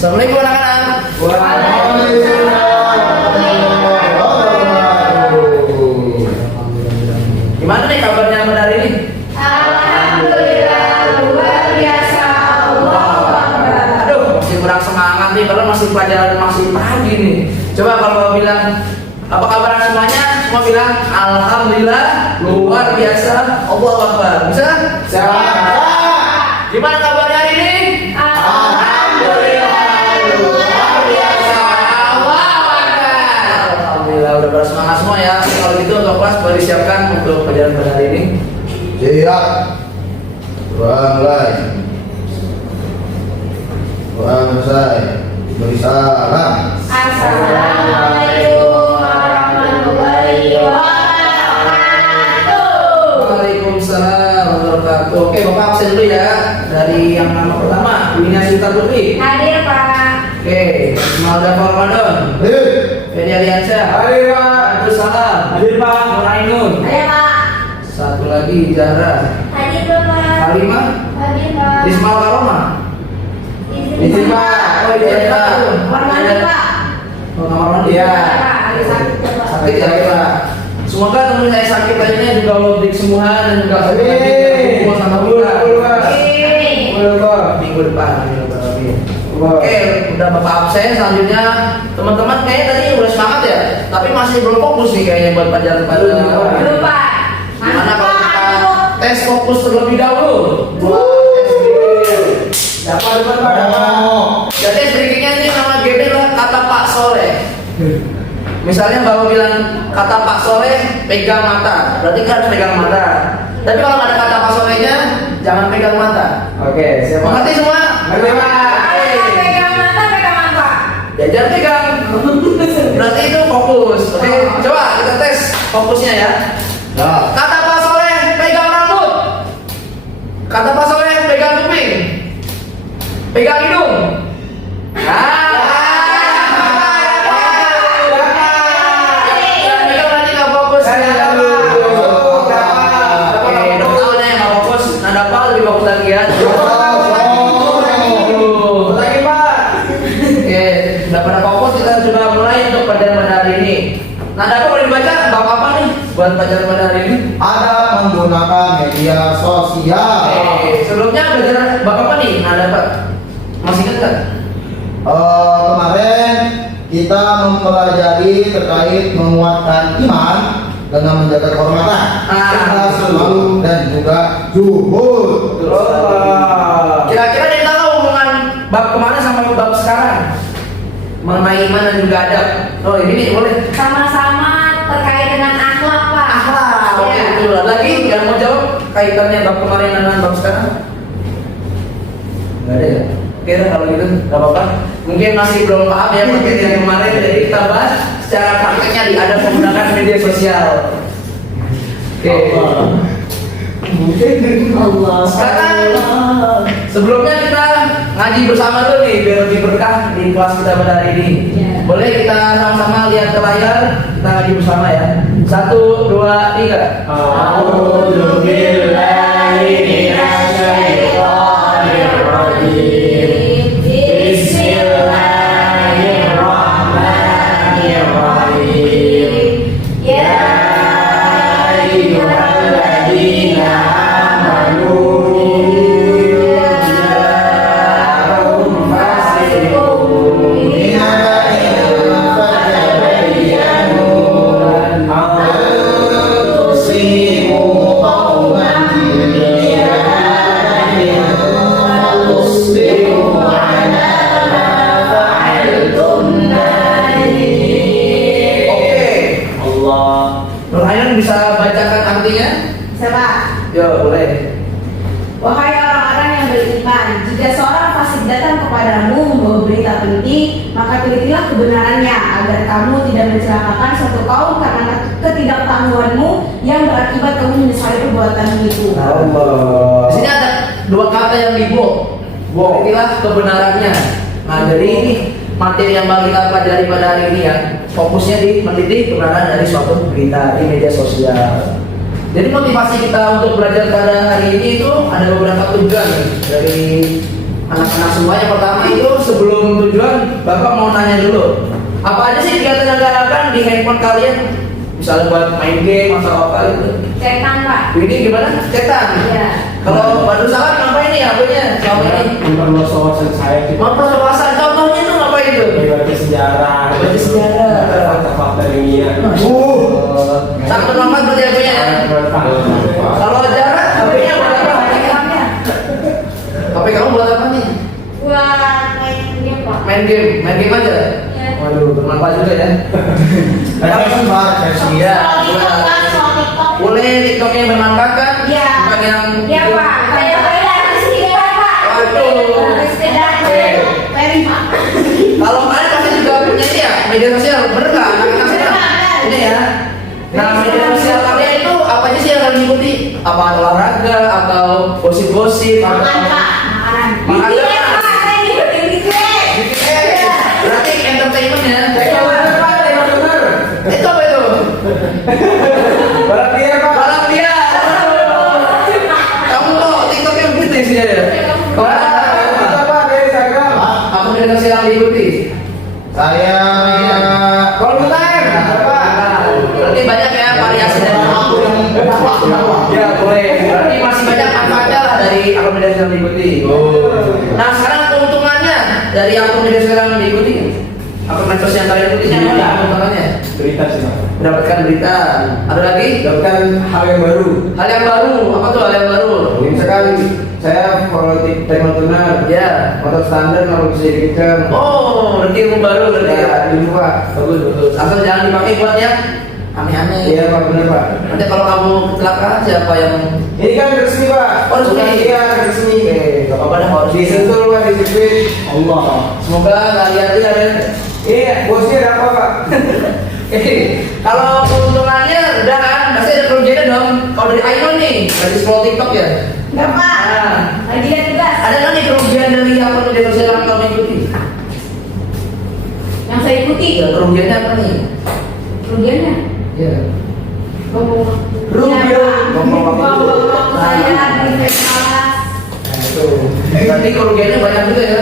Assalamualaikum anak-anak. Gimana nih kabarnya pada hari ini? Alhamdulillah luar biasa. Aduh, masih kurang semangat nih, padahal masih pelajaran masih pagi nih. Coba kalau bilang apa kabar semuanya? Semua bilang alhamdulillah luar biasa. Allahu Akbar. Bisa? Bisa. Gimana kabarnya hari ini? Alhamdulillah udah bersemangat semua ya. Kalau gitu untuk kelas boleh disiapkan untuk pelajaran pada hari ini. Siap. Mulai. Selesai. Beri salam. Assalamualaikum warahmatullahi wabarakatuh. Waalaikumsalam warahmatullahi wabarakatuh. Oke, Bapak absen dulu ya. Dari yang nama pertama, Dunia Sinta Putri. Hadir Pak. Oke, Ismail Ramadan. Fedi Aliansyah. Hadir, Pak. Abdul Salam. Hadir Pak. Murainun. Hadir Pak. Satu lagi Zahra. Hadir Bapak. Halimah. Hadir Pak. Ismail Karoma. Izin Pak. Oh iya Pak. Warmani Pak. Oh, kamar mandi ya. Pak, ada sakit ya Pak. Sakit ya Pak. Semoga teman saya sakit lainnya juga lebih sembuh dan juga kumpul sama kita. Minggu depan. Oke, udah Bapak absen. Selanjutnya teman-teman kayaknya tadi udah semangat ya, tapi masih belum fokus nih kayaknya buat pelajaran pada Belum Pak. Mana kalau kita tes fokus terlebih dahulu. Dapat depan Pak. Jadi sedikitnya ini nama game adalah kata Pak Soleh. Misalnya Bapak bilang kata Pak Soleh pegang mata, berarti kan harus pegang mata. Tapi kalau nggak ada kata Pak Solehnya, jangan pegang mata. Oke, siap. Mengerti semua? Mengerti Pak. Pegang mata, pegang mata. Jangan pegang. Berarti itu fokus. Oke, coba kita tes fokusnya ya. Kata Pak Soleh pegang rambut. Kata Pak Soleh pegang kuping. Pegang hidung. Buat pelajaran pada hari ini Ada menggunakan media sosial. sebelumnya belajar Bapak apa nih? Ada Pak? Masih ingat nggak? Kemarin kita mempelajari terkait menguatkan iman dengan menjaga kehormatan, ikhlas, malu, dan juga zuhud. Kira-kira dia tahu hubungan bab kemarin sama bab sekarang mengenai iman dan juga adab. Oh ini boleh. Sama-sama terkait dengan akhlak Pak. Akhlak. Oke, Ya. betul. Lagi yang mau jawab kaitannya bab kemarin dengan bab sekarang? Nggak ada ya? Oke, kalau gitu nggak apa-apa. Mungkin masih belum paham ya materi yang kemarin, jadi kita bahas secara prakteknya di adab menggunakan media sosial. Oke. Allah. Sekarang sebelumnya kita ngaji bersama dulu nih biar lebih berkah di kelas kita pada hari ini. Ya. Boleh kita sama-sama lihat ke layar, kita ngaji bersama ya. 1, 2, 3. A'udzubillahi minasyaitonir rajim. Bismillahirrahmanirrahim. Ya ayyuhalladzina amanu ja'akum fasiqun bisa bacakan artinya? Siapa? Yo, boleh. Wahai orang-orang yang beriman, jika seorang fasik datang kepadamu membawa berita penting, maka telitilah kebenarannya agar kamu tidak mencelakakan suatu kaum karena ketidaktahuanmu yang berakibat kamu menyesali perbuatanmu itu. Allah. Di sini ada dua kata yang dibuat. Telitilah kebenarannya. Nah, jadi ini materi yang bakal kita pelajari pada hari ini ya. Fokusnya di meneliti kebenaran dari suatu berita di media sosial. Jadi motivasi kita untuk belajar pada hari ini itu ada beberapa tujuan nih dari anak-anak semua, yang pertama itu sebelum tujuan, Bapak mau nanya dulu, apa aja sih kegiatan yang dilakukan di handphone kalian? Misalnya buat main game atau apa gitu. Cetan Pak. Ini gimana? Cetan? Iya. Kalau Badrul Salam ngapain nih HP-nya? Selama ini? Memperluas wawasan saya gitu. Memperluas wawasan, contohnya itu ngapain itu? Baca sejarah, Baca sejarah. fakta-fakta ilmiah. Sangat bermanfaat berarti HP-nya ya? Kalau jarak, HP-nya buat apa? HP kamu buat apa nih? Buat main game Pak. Main game aja? Iya. Waduh, bermanfaat juga ya. Versi Pak, versi. Iya. Soal TikTok Pak, soal TikTok. Boleh TikTok yang bermanfaat kan? Iya. Bukan yang Iya Pak. Saya harus sepeda Pak. Waduh. Harus sepeda. Very Pak. Kalau kalian pasti juga punya ini ya, media sosial, bener nggak? Anak-anak sekarang? Ini ya. Nah, media sosial kalian itu apa aja sih yang kalian ikuti? Apa olahraga atau gosip-gosip? Makan atau- Pak. Makanan. Makanan. BTS Pak. Saya ngikutin BTS. BTS. Berarti entertainment ya? Iya, bener, Pak. Bener. Itu apa itu? Balap liar, Pak. Balap liar. Kamu kok TikToknya begitu isinya ya? Kalau Kita, Pak, dari Instagram. aku media sosial yang diikuti. Saya Call time. Pak. Berarti banyak ya variasi dari aku yang ya boleh. Berarti masih banyak manfaatnya lah dari akun media sosial yang diikuti. Nah sekarang keuntungannya dari akun media sosial yang diikuti, akun media sosial yang kalian ikuti apa keuntungannya? Berita sih, Pak. Mendapatkan berita. Ada lagi? Dapatkan hal yang baru. Hal yang baru. Apa tuh hal yang baru? Misalkan saya politik tema tunar, Ya. motor standar kalau bisa dikencang. Oh, berarti ilmu baru berarti ya. Ya, ini Pak. Bagus bagus. Asal jangan dipakai buat yang aneh-aneh. Iya, Pak, benar, Pak. Nanti kalau kamu kecelakaan siapa yang Ini kan resmi, Pak. Oh, resmi. Iya, resmi. Oke, gak apa-apa dah harus Disentul, Pak, di sirkuit. Allah. Semoga kalian lihat ya. Iya, bosnya ada apa, Pak? Kalau keuntungannya udah kan, pasti ada kerugiannya dong. Kalau dari Aiman nih, dari scroll TikTok ya. Enggak Pak. Nah, Lagi lihat tugas. ada nggak nih kerugian dari akun media sosial yang kamu ikuti? Yang saya ikuti. Ya, kerugiannya apa nih? Kerugiannya. Ya. Ngomong. Rugi Iya, dong. Pak. Ngomong waktu. Ngomong waktu saya di kelas. Nah, itu. Berarti kerugiannya banyak juga ya.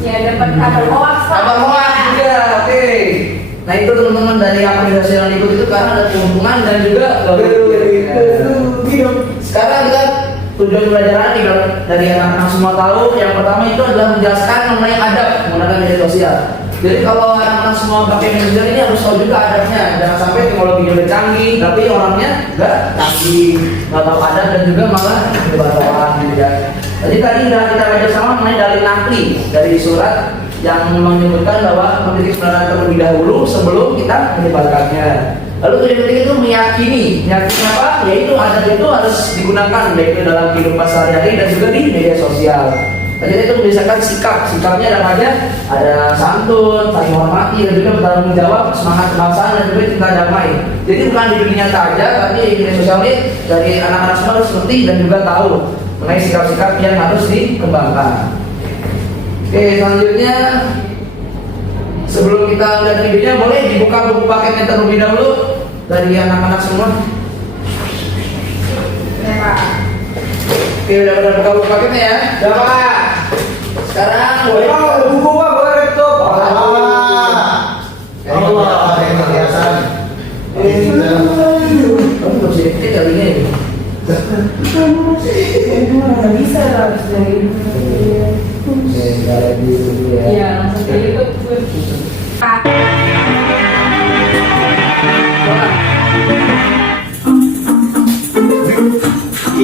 Ya dapat kabar hoax Pak. Kabar hoax juga, oke. Nah itu teman-teman dari akun media sosial yang diikut itu karena ada keuntungan dan juga sekarang kita tujuan pelajaran nih kalau dari anak-anak semua tahu, yang pertama itu adalah menjelaskan mengenai adab menggunakan media sosial. Jadi kalau anak-anak semua pakai media sosial ini harus tahu juga adabnya, jangan sampai teknologinya udah canggih tapi orangnya nggak canggih, nggak tahu adab dan juga malah berbatawan gitu ya. Jadi tadi udah kita belajar sama mengenai dalil nakli dari surat yang menyebutkan bahwa memiliki kebenaran terlebih dahulu sebelum kita menyebarkannya. Lalu yang ketiga itu meyakini apa? Yaitu adab itu harus digunakan baik itu dalam kehidupan sehari-hari dan juga di media sosial. Jadi itu misalkan sikapnya ada apa aja? Ada santun, saling menghormati dan juga bertanggung jawab, semangat kebangsaan dan juga cinta damai. Jadi bukan di dunia nyata aja, tapi di media sosial ini dari anak-anak semua harus mengerti dan juga tahu mengenai sikap-sikap yang harus dikembangkan. Oke, selanjutnya sebelum kita lihat videonya boleh dibuka buku paketnya terlebih dahulu dari anak-anak semua. Ya Pak. Oke, udah pada buka buku paketnya ya. Udah, Pak. Sekarang Boleh, Pak, ada buku, Pak, boleh laptop. Allah, ada kebiasaan. kamu harus edit kali ini. Bisa harus dari. Iya, langsung ke YouTube. Pak.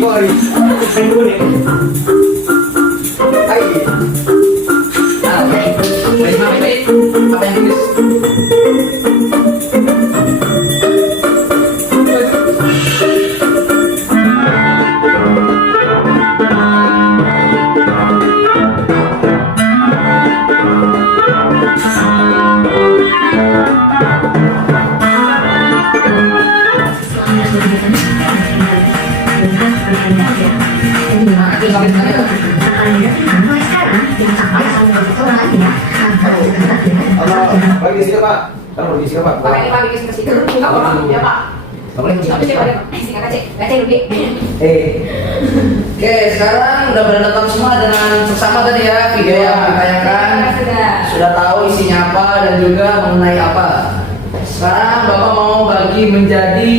Apa yang tulis? Nah, itu sampai sana ya. Bagi sini, Pak. Taruh di sini, Pak. Pak ini Pak bikin ke situ. Enggak apa-apa. Ya Pak. Nggak boleh Oke, Oke, sekarang udah pada nonton semua dengan seksama tadi ya video yang ditayangkan. Sudah tahu isinya apa dan juga mengenai apa. Sekarang Bapak mau bagi menjadi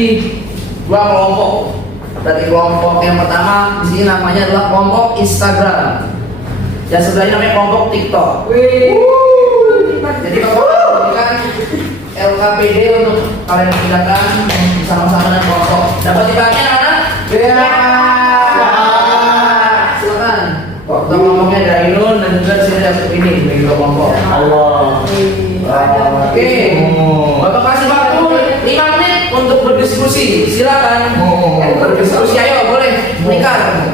dua kelompok. Dari kelompok yang pertama di sini namanya adalah kelompok Instagram. Dan sebelahnya namanya kelompok TikTok. Jadi Bapak berikan LKPD untuk kalian pindahkan bersama-sama dengan kelompok. Dapat dibagian mana? Silakan. Waktu ngomongnya dari Nun dan juga di sini ada ini bagi dua kelompok. Allah. Oke, Bapak kasih waktu 5 menit untuk berdiskusi. Silakan. Berdiskusi, ayo boleh. Menikah.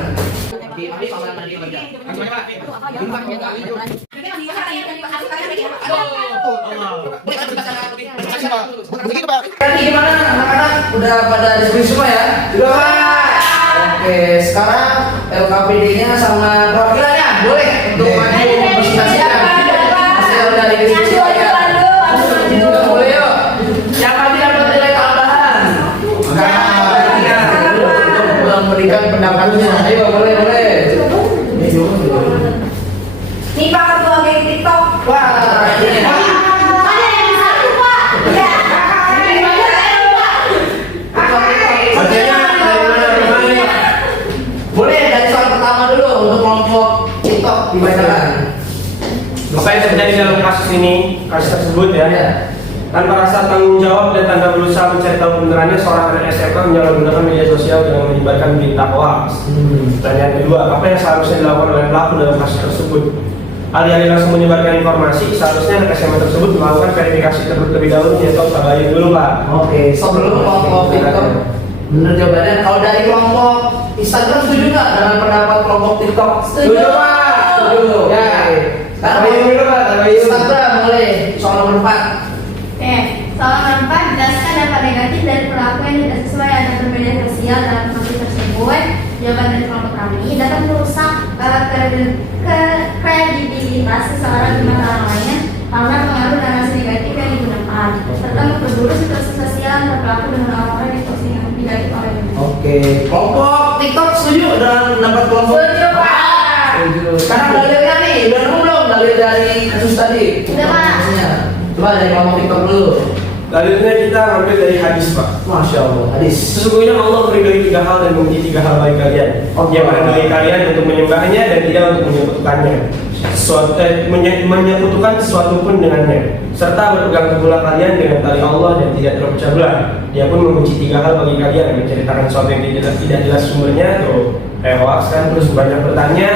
Tadi gimana anak-anak? Udah pada diskusi semua ya? Oke, sekarang LKPD-nya sama perwakilannya boleh untuk maju presentasikan hasil dari diskusi saya. Boleh yuk. Yang maju dapat nilai tambahan. Untuk memberikan pendapatnya. Ayo boleh. Nih Pak Ketua geng TikTok. Wah, ini. Ada yang satu Pak. Ya. Boleh dari soal pertama dulu untuk kelompok TikTok dibacakan. Apa yang terjadi dalam kasus ini, kasus tersebut ya, tanpa rasa tanggung jawab dan tanpa berusaha mencari tahu kebenarannya, seorang anak SMK menyalahgunakan media sosial dengan menyebarkan berita hoax. Pertanyaan kedua, apa yang seharusnya dilakukan oleh pelaku dalam kasus tersebut? Alih-alih langsung menyebarkan informasi, seharusnya anak SMA tersebut melakukan verifikasi terlebih dahulu atau tabayun dulu Pak. Oke, sebelum kelompok TikTok. Bener jawabannya. Kalau dari kelompok Instagram setuju nggak dengan pendapat kelompok TikTok? Setuju, Pak. Setuju. Ya. Sekarang Tabayun dulu Pak, tabayun. Instagram boleh. Soal nomor 4. Soal nomor 4, jelaskan dampak negatif dari perlakuan yang tidak sesuai atau berbeda sosial dalam kasus tersebut. Jawaban dari kelompok kami dapat merusak kredibilitas seseorang di mata orang lain karena pengaruh narasi negatif yang digunakan, serta memperburuk situasi sosial yang berlaku dengan orang-orang yang posting yang negatif oleh Oke. Kelompok TikTok setuju dengan pendapat kelompok? Setuju, Pak. Setuju. Sekarang dalilnya nih, udah nemu belum dalil dari kasus tadi? Udah, Pak. Coba dari kelompok TikTok dulu. Dalilnya kita ambil dari hadis Pak. Masya Allah. Hadis. Sesungguhnya Allah meridhoi 3 hal dan membenci 3 hal bagi kalian. Dia meridhoi kalian untuk menyembahnya dan tidak untuk menyekutukannya. Menyekutukan sesuatu pun dengannya. Serta berpegang teguhlah kalian dengan tali Allah dan tidak terpecah belah. Dia pun membenci 3 hal bagi kalian yang menceritakan sesuatu yang tidak jelas sumbernya, tuh kayak hoax kan, terus banyak bertanya,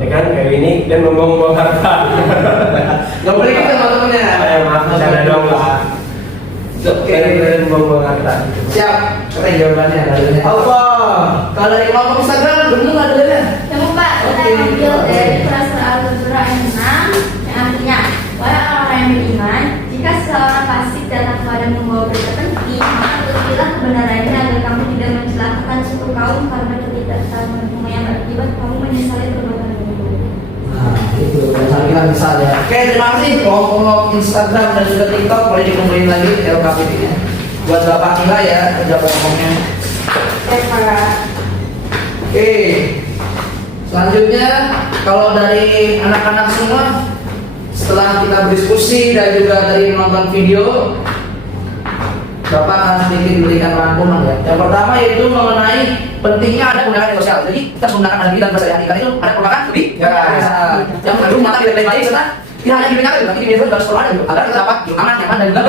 ya kan, kayak ini, dan membuang-buang harta. Gak boleh gitu teman-temannya. Maaf, bercanda dong lah. Oke. Dan membuang harta. Siap. Keren jawabannya. Dalilnya. Allah. Kalau dari kelompok Instagram bener nggak dalilnya? Temu Pak, kita ambil dari Surah Al-Baqarah ayat 6 yang artinya, wahai orang-orang yang beriman, jika seseorang fasik datang kepada membawa berita penting, maka telitilah kebenarannya agar kamu tidak mencelakakan suatu kaum karena ketidaktahuan yang berakibat kamu menyesali perbuatan itu. Nah, itu dasar kita misal ya. Oke, terima kasih kelompok Instagram dan juga TikTok, boleh dikumpulin lagi LKPD-nya. Buat Bapak nilai ya kerja kelompoknya. Oke. Selanjutnya, kalau dari anak-anak semua, setelah kita berdiskusi dan juga tadi menonton video, Bapak akan sedikit berikan rangkuman ya. Yang pertama yaitu mengenai pentingnya ada penggunaan media sosial. Jadi kita harus menggunakan ada dan bersehari karena itu ada perubahan lebih. Yang mengandung mata tidak baik serta tidak hanya digunakan, tapi di media sosial harus selalu ada agar kita dapat aman, nyaman dan juga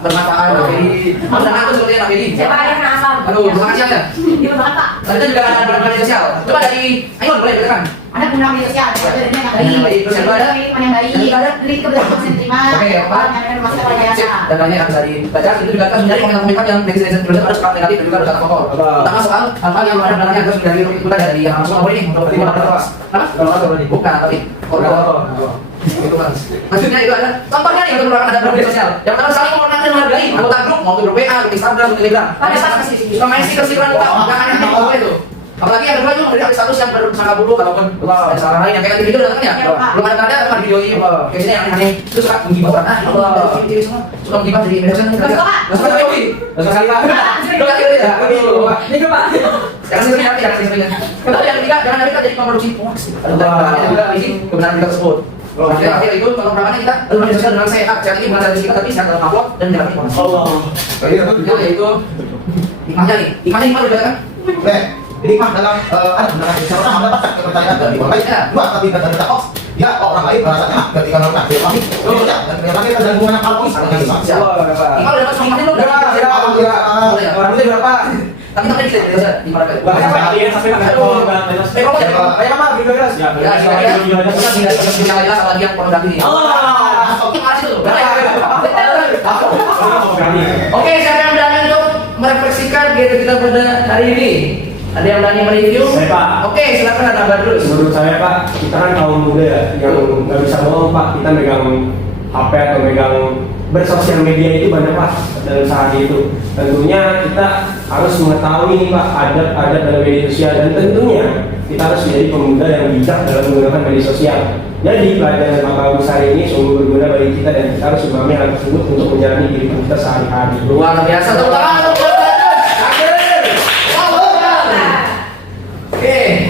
bermanfaat. Harus dan aku seperti apa ini? Siapa yang ngasal? Aduh, terima kasih ya. Iya banget Pak. Kita juga ada penggunaan media sosial. Coba dari Ayo boleh beritakan. Ada penggunaan media sosial, ada yang baik, Terus yang kedua ada yang baik, ada klik kebetulan sentimen, Oke, ya, Pak. yang masih banyak. Dan banyak yang bisa dibaca itu juga akan menjadi komentar-komentar yang netizen tuliskan ada suka negatif dan juga ada kata kotor. Pertama soal hal yang ada benarnya terus dari kita dari yang langsung apa ini untuk terima kelas. Bukan tapi kotor. Itu kan. Maksudnya itu ada contohnya nih untuk ada media sosial. Yang pertama saling menghormati dan menghargai anggota grup mau grup WA, grup Instagram, grup Telegram. Sama main stiker-stikeran muka, jangan hanya di bawah itu. Apalagi yang kedua juga memberi status yang bersangka buruk ataupun ada salah lain yang kayak di video kan ya. Belum ada tanda apa di video ini. Kayak sini yang aneh. Terus suka menggibah orang. Ini semua suka menggibah di media sosial. Enggak suka Yogi. Enggak suka Kak. Enggak kira ya. Ini ke Pak. Jangan sering. Kalau yang ketiga jangan ada kita jadi memproduksi hoax. Ada juga ini kebenaran kita tersebut. Akhir itu kalau pertama kita media sosial dengan sehat. Sehat ini bukan dari kita tapi sehat dalam akhlak dan dalam informasi. Allah. Yaitu hikmahnya nih. Hikmahnya gimana udah kan? Oke, jadi hikmah dalam benar seseorang mendapatkan kepercayaan dari orang lain. Dua, tapi dari hoax. Ya, orang lain merasa enak ketika melakukan film ini. Ya, dan ternyata kita ada hubungan yang harmonis dengan Islam. Hikmah udah dapat hikmahnya belum? Orang itu berapa? Tapi kita bisa di mana? Sampai Ayo mama, video keras. Ya, kita lagi yang pornografi ini. Oke, siapa yang berani untuk merefleksikan kegiatan kita pada hari ini? Ada yang berani mereview? Saya, Pak. Oke, silakan ada kabar terus. Menurut saya Pak, kita kan kaum muda ya, yang nggak bisa bohong Pak, kita megang HP atau megang bersosial media itu banyak Pak dalam sehari itu. Tentunya kita harus mengetahui nih Pak adat-adat dalam media sosial dan tentunya kita harus menjadi pemuda yang bijak dalam menggunakan media sosial. Jadi pelajaran Bapak Agus hari ini sungguh berguna bagi kita dan kita harus memahami hal tersebut untuk menjalani kehidupan kita sehari-hari. Luar biasa, tepuk tangan untuk Bapak Agus. Oke,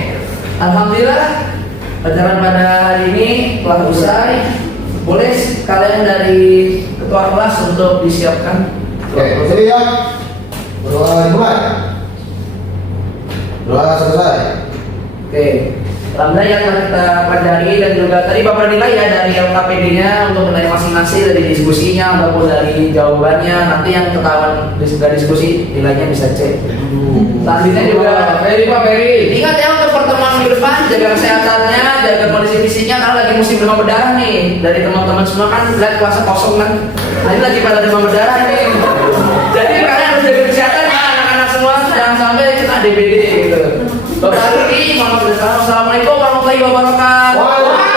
alhamdulillah pelajaran pada hari ini telah usai. Boleh kalian dari ketua kelas untuk disiapkan. Oke, jadi ya. Berdoa dimulai. Doa selesai. Oke, alhamdulillah yang telah kita pelajari dan juga tadi Bapak nilai ya dari LKPD-nya untuk menilai masing-masing dari diskusinya ataupun dari jawabannya. Nanti yang ketahuan dari diskusi nilainya bisa cek. Selanjutnya juga Pak Ferry. Ingat ya untuk pertemuan minggu depan jaga kesehatannya, jaga kondisi fisiknya karena lagi musim demam berdarah nih. Dari teman-teman semua kan lihat kelasnya kosong kan. Nah, ini lagi pada demam berdarah nih. Jadi kalian harus jaga kesehatan ya anak-anak semua, jangan sampai kita DBD gitu. Bapak Rudi, Assalamualaikum warahmatullahi wabarakatuh.